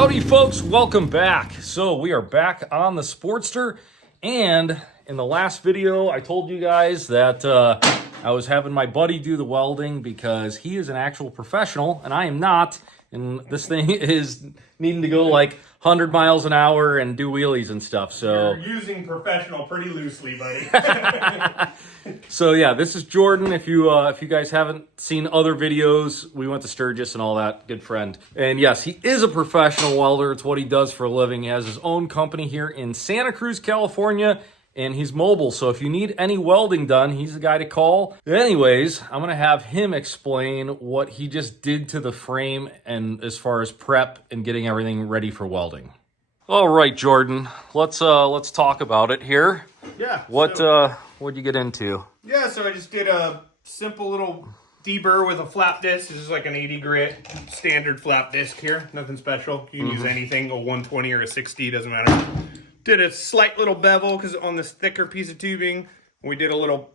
Howdy folks, welcome back. So we are back on the Sportster, and in the last video I told you guys that I was having my buddy do the welding because he is an actual professional and I am not, and this thing is needing to go like 100 miles an hour and do wheelies and stuff. So you're using professional pretty loosely, buddy. So yeah, this is Jordan. If you guys haven't seen other videos, we went to Sturgis and all that, good friend. And yes, he is a professional welder. It's what he does for a living. He has his own company here in Santa Cruz, California, and he's mobile. So if you need any welding done, he's the guy to call. Anyways, I'm gonna have him explain what he just did to the frame and as far as prep and getting everything ready for welding. All right, Jordan, let's talk about it here. Yeah. What'd you get into? Yeah, so I just did a simple little deburr with a flap disc. This is like an 80 grit standard flap disc here. Nothing special. You can use anything, a 120 or a 60, doesn't matter. Did a slight little bevel because on this thicker piece of tubing, we did a little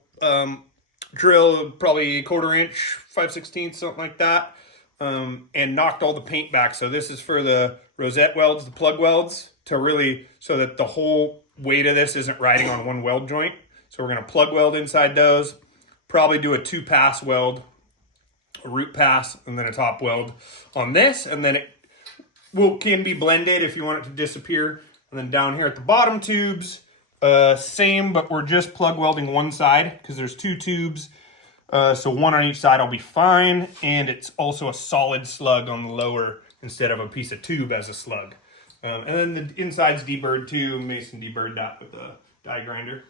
drill, probably 1/4 inch, 5/16, something like that, and knocked all the paint back. So this is for the rosette welds, the plug welds, to really, so that the whole weight of this isn't riding on one weld joint. So we're going to plug weld inside those, probably do a 2-pass weld, a root pass, and then a top weld on this. And then it can be blended if you want it to disappear. And then down here at the bottom tubes, same, but we're just plug welding one side because there's 2 tubes. So one on each side will be fine. And it's also a solid slug on the lower instead of a piece of tube as a slug. And then the inside's deburred too. Mason deburred that with the die grinder.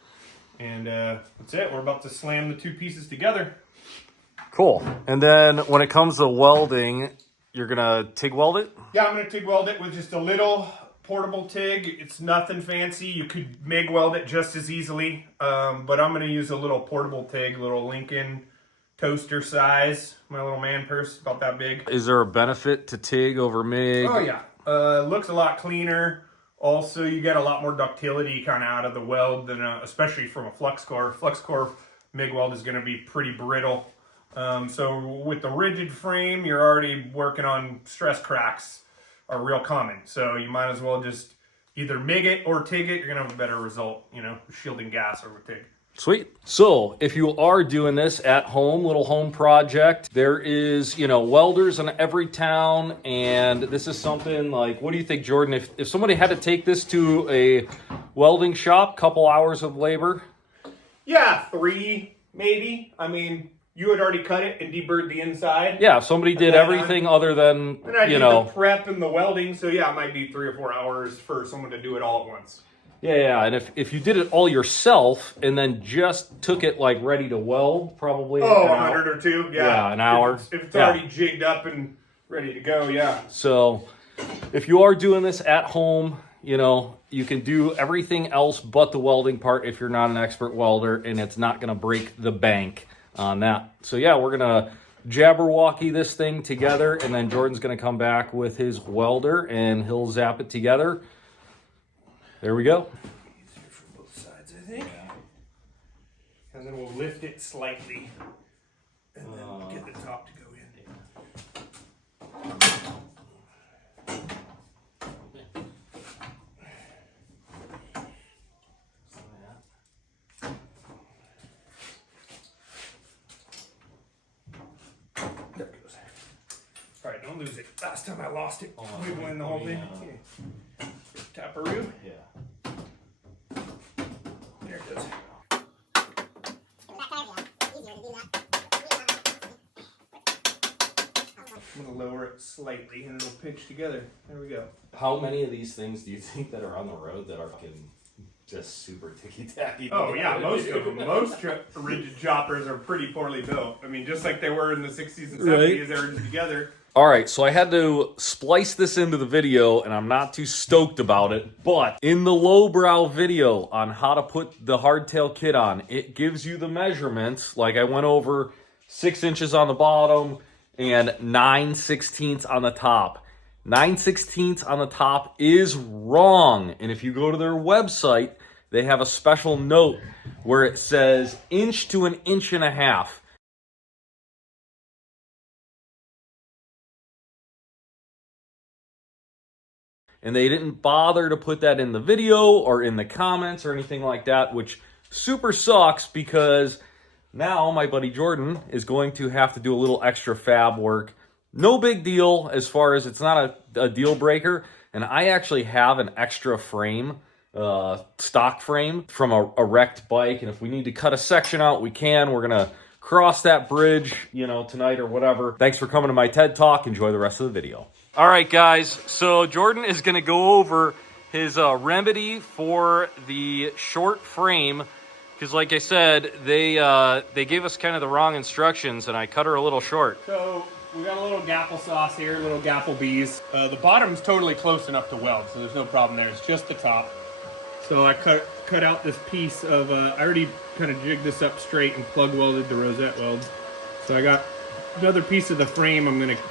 And that's it. We're about to slam the 2 pieces together. Cool. And then when it comes to welding, you're going to TIG weld it? Yeah, I'm going to TIG weld it with just a little portable TIG. It's nothing fancy. You could MIG weld it just as easily. But I'm going to use a little portable TIG, little Lincoln toaster size. My little man purse, about that big. Is there a benefit to TIG over MIG? Oh, yeah. Looks a lot cleaner. Also, you get a lot more ductility kind of out of the weld than, especially from a flux core. Flux core MIG weld is going to be pretty brittle. So with the rigid frame, you're already working on stress cracks are real common. So you might as well just either MIG it or TIG it. You're going to have a better result, you know, shielding gas over TIG. Sweet. So if you are doing this at home, little home project, there is, you know, welders in every town. And this is something like, what do you think, Jordan? If somebody had to take this to a welding shop, couple hours of labor? Yeah, 3 maybe. I mean, you had already cut it and deburred the inside. Yeah, if somebody did everything other than, you know, the prep and the welding. So yeah, it might be 3 or 4 hours for someone to do it all at once. Yeah, and if you did it all yourself and then just took it like ready to weld, probably 100 or 2, yeah, an hour. If it's already jigged up and ready to go, yeah. So if you are doing this at home, you know, you can do everything else but the welding part if you're not an expert welder, and it's not going to break the bank on that. So yeah, we're going to Jabberwocky this thing together, and then Jordan's going to come back with his welder and he'll zap it together. There we go. Easier from both sides, I think. And then we'll lift it slightly and then get the top to go in. There it goes. All right, don't lose it. Last time I lost it, wiggling the whole thing. Taparoo. Yeah. There it goes. I'm going to lower it slightly and it'll pinch together. There we go. How many of these things do you think that are on the road that are fucking just super ticky-tacky? Oh yeah, most of them. Most rigid choppers are pretty poorly built. I mean, just like they were in the 60s and 70s, they were just together. All right, so I had to splice this into the video, and I'm not too stoked about it, but in the Lowbrow video on how to put the hardtail kit on, it gives you the measurements. Like I went over 6 inches on the bottom and 9/16 on the top. 9/16 on the top is wrong, and if you go to their website, they have a special note where it says 1 to 1.5 inches. And they didn't bother to put that in the video or in the comments or anything like that, which super sucks because now my buddy Jordan is going to have to do a little extra fab work. No big deal as far as it's not a deal breaker. And I actually have an extra frame, stock frame from a wrecked bike. And if we need to cut a section out, we can. We're going to cross that bridge, you know, tonight or whatever. Thanks for coming to my TED Talk. Enjoy the rest of the video. All right, guys. So Jordan is going to go over his remedy for the short frame. Because like I said, they gave us kind of the wrong instructions, and I cut her a little short. So we got a little gapple sauce here, little gapple bees. The bottom's totally close enough to weld, so there's no problem there. It's just the top. So I cut out this piece of, I already kind of jigged this up straight and plug welded the rosette welds. So I got another piece of the frame I'm going to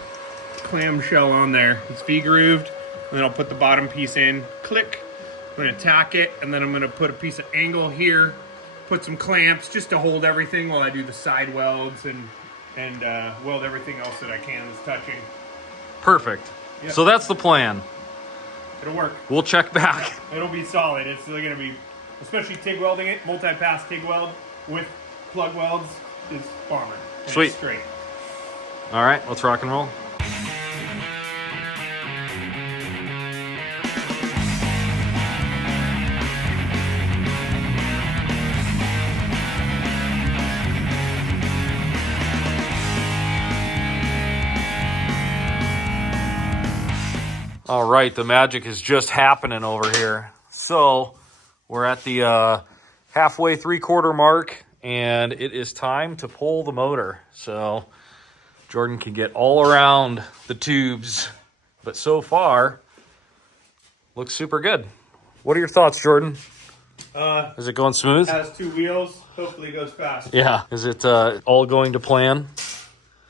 clamshell on there. It's V-grooved, and then I'll put the bottom piece in, click. I'm going to tack it, and then I'm going to put a piece of angle here, put some clamps just to hold everything while I do the side welds and weld everything else that I can that's touching. Perfect. Yep. So that's the plan. It'll work. We'll check back. It'll be solid. It's going to be, especially TIG welding it, multi-pass TIG weld with plug welds is bomber. Sweet. It's straight. All right, let's rock and roll. All right, the magic is just happening over here. So we're at the halfway 3/4 mark, and it is time to pull the motor. So Jordan can get all around the tubes, but so far looks super good. What are your thoughts, Jordan? Is it going smooth? Has 2 wheels. Hopefully goes fast. Yeah. Is it all going to plan?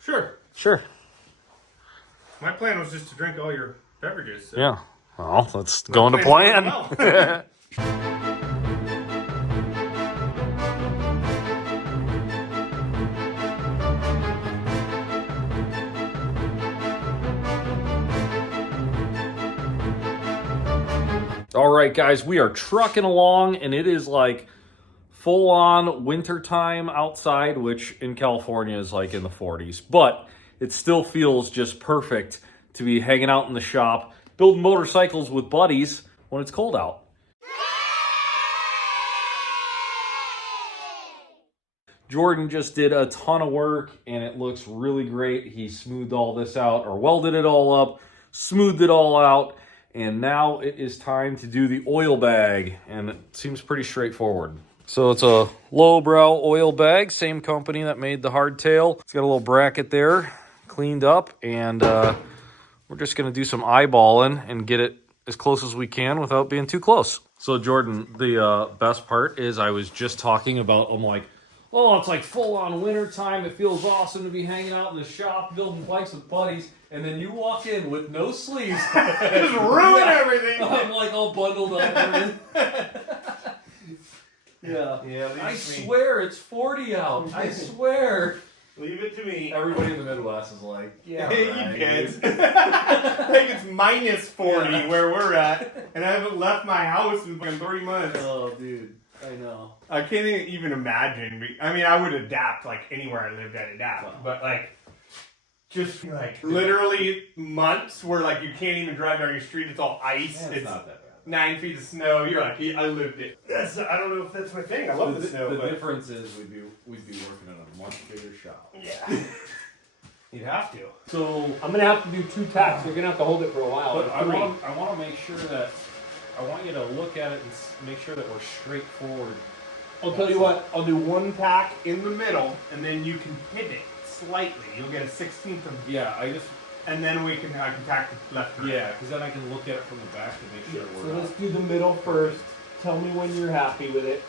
Sure. Sure. My plan was just to drink all your beverages. So. Yeah. Well, let's go into plan. Well. All right, guys, we are trucking along, and it is like full-on winter time outside, which in California is like in the 40s. But it still feels just perfect to be hanging out in the shop, building motorcycles with buddies when it's cold out. Jordan just did a ton of work, and it looks really great. He smoothed all this out, or welded it all up, smoothed it all out, and now it is time to do the oil bag, and it seems pretty straightforward. So it's a Lowbrow oil bag, same company that made the Hardtail. It's got a little bracket there, cleaned up, and we're just going to do some eyeballing and get it as close as we can without being too close. So Jordan, the best part is I was just talking about, I'm like, oh, it's like full-on winter time. It feels awesome to be hanging out in the shop, building bikes with buddies. And then you walk in with no sleeves. Just ruin everything. I'm like all bundled up. Yeah. I swear it's 40 out. I swear. Leave it to me. Everybody in the Midwest is like, yeah, hey, right, you kids. I think it's minus 40 where we're at, and I haven't left my house in fucking 3 months. Oh, dude. I know. I can't even imagine. I mean, I would adapt, like, anywhere I lived, I'd adapt. Wow. But, like, just, like, literally months where, like, you can't even drive down your street. It's all ice. Yeah, it's not that bad. 9 feet of snow. You're like, I lived it. I don't know if that's my thing. I love the snow. The difference is we'd be working in a much bigger shop. Yeah. You'd have to. So I'm gonna have to do 2 tacks. We're gonna have to hold it for a while. But I want to make sure that I want you to look at it and make sure that we're straightforward. I'll tell you what. I'll do 1 tack in the middle, and then you can pivot slightly. You'll get a 1/16 of. And then I can tack the left. Yeah, because then I can look at it from the back to make sure we're. So let's do the middle first. Tell me when you're happy with it.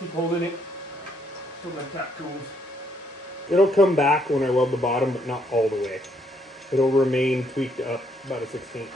Keep holding it. For my tack tools. It'll come back when I weld the bottom, but not all the way. It'll remain tweaked up about a 1/16.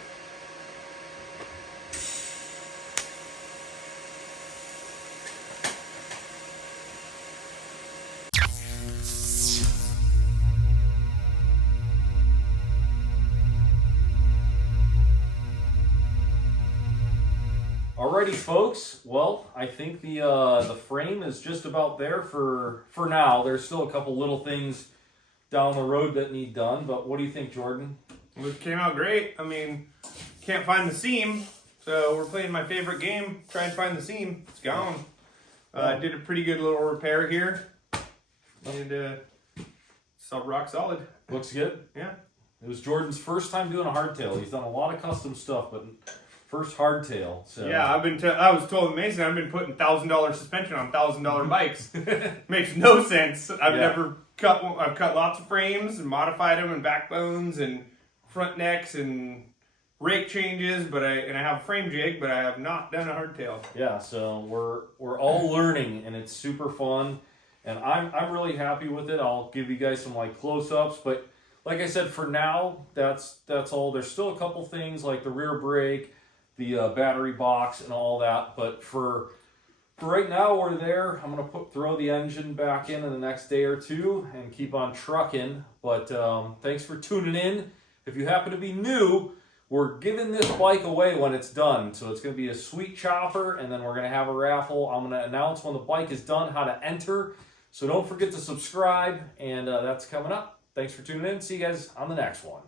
Alrighty, folks. Well, I think the frame is just about there for now. There's still a couple little things down the road that need done, but what do you think, Jordan? Well, it came out great. I mean, can't find the seam, so we're playing my favorite game. Try and find the seam. It's gone. Did a pretty good little repair here, and it's all rock solid. Looks good. Yeah. It was Jordan's first time doing a hardtail. He's done a lot of custom stuff, but first hardtail. So Yeah, I was told Mason I've been putting $1,000 suspension on $1,000 bikes. Makes no sense. I've cut lots of frames and modified them and backbones and front necks and rake changes, but I have a frame jig, but I have not done a hardtail. Yeah, so we're all learning, and it's super fun, and I'm really happy with it. I'll give you guys some like close-ups, but like I said, for now, that's all. There's still a couple things like the rear brake, the battery box, and all that. But for right now, we're there. I'm gonna throw the engine back in the next day or two and keep on trucking. But thanks for tuning in. If you happen to be new, we're giving this bike away when it's done. So it's gonna be a sweet chopper, and then we're gonna have a raffle. I'm gonna announce when the bike is done how to enter. So don't forget to subscribe, and that's coming up. Thanks for tuning in. See you guys on the next one.